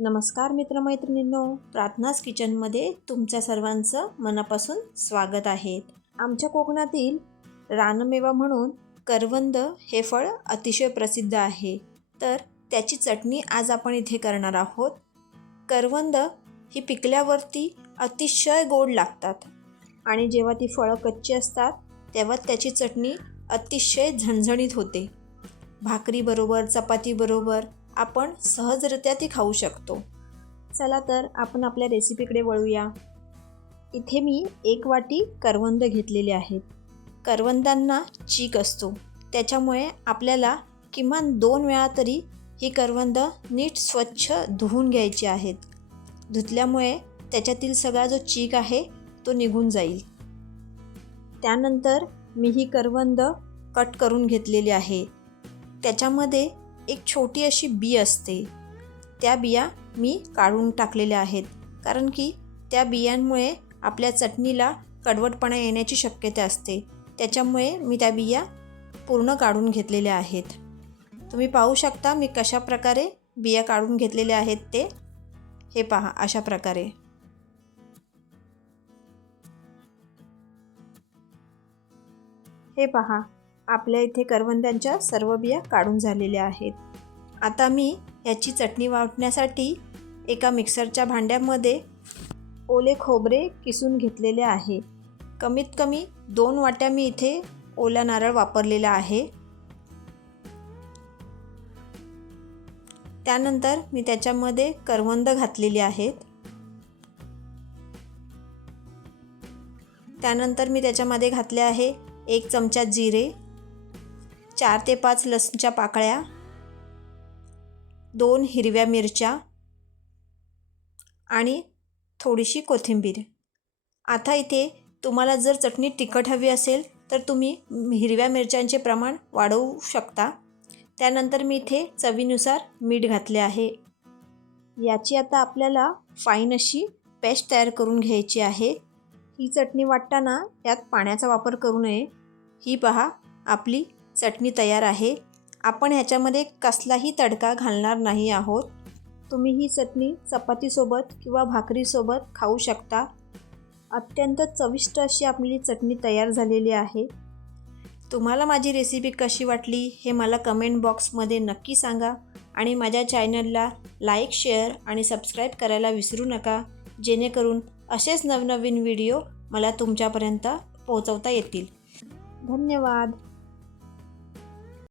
नमस्कार मित्रमैत्रिणींनो प्रार्थनास किचनमध्ये तुमच्या सर्वांचं मनापासून स्वागत आहे. आमच्या कोकणातील रानमेवा म्हणून करवंद हे फळ अतिशय प्रसिद्ध आहे. तर त्याची चटणी आज आपण इथे करणार आहोत. करवंद ही पिकल्यावरती अतिशय गोड लागतात आणि जेव्हा ती फळं कच्ची असतात तेव्हा त्याची चटणी अतिशय झणझणीत होते. भाकरीबरोबर चपातीबरोबर आपण सहजरित्या ती खाऊ शकतो. चला तर आपण आपल्या रेसिपीकडे वळूया. इथे मी एक वाटी करवंद घेतलेले आहेत. करवंदांना चीक असतो. त्याच्यामुळे आपल्याला किमान दोन वेळा तरी ही करवंद नीट स्वच्छ धुवून घ्यायची आहेत. धुतल्यामुळे त्याच्यातील सगळा जो चीक आहे तो निघून जाईल. त्यानंतर मी ही करवंद कट करून घेतलेली आहे. त्याच्यामध्ये एक छोटी अशी बी असते. त्या बिया मी काढून टाकलेल्या आहेत. कारण की त्या बियांमुळे आपल्या चटणीला कडवटपणा येण्याची शक्यता असते. त्याच्यामुळे मी त्या बिया पूर्ण काढून घेतलेल्या आहेत. तुम्ही पाहू शकता मी कशा प्रकारे बिया काढून घेतलेल्या आहेत ते. हे पहा अशा प्रकारे. हे पहा आपल्या इथे करवंद्यांच्या सर्व बिया काढून झालेल्या आहेत. आता मी याची चटणी वाटण्यासाठी एका मिक्सरच्या भांड्यामध्ये ओले खोबरे किसून घेतलेले आहे. कमीत कमी दोन वाट्या मी इथे ओला नारळ वापरलेला आहे. त्यानंतर मी त्याच्यामध्ये करवंद घातलेली आहेत. त्यानंतर मी त्याच्यामध्ये घातले आहे एक चमचा जिरे चार ते पाच लसूणच्या पाकळ्या दोन हिरव्या मिरच्या आणि थोडीशी कोथिंबीर. आता इथे तुम्हाला जर चटणी तिखट हवी असेल तर तुम्ही हिरव्या मिरच्यांचे प्रमाण वाढवू शकता. त्यानंतर मी इथे चवीनुसार मीठ घातले आहे. याची आता आपल्याला फाईन अशी पेस्ट तयार करून घ्यायची आहे. ही चटणी वाटताना यात पाण्याचा वापर करू नये. ही पहा आपली चटणी तयार आहे. आपण ह्याच्यामध्ये कसलाही तडका घालणार नाही आहोत. तुम्ही ही चटणी चपातीसोबत किंवा भाकरीसोबत खाऊ शकता. अत्यंत चविष्ट अशी आपली चटणी तयार झालेली आहे. तुम्हाला माझी रेसिपी कशी वाटली हे मला कमेंट बॉक्समध्ये नक्की सांगा आणि माझ्या चॅनलला लाईक शेअर आणि सबस्क्राईब करायला विसरू नका. जेणेकरून असेच नवनवीन व्हिडिओ मला तुमच्यापर्यंत पोहोचवता येतील. धन्यवाद.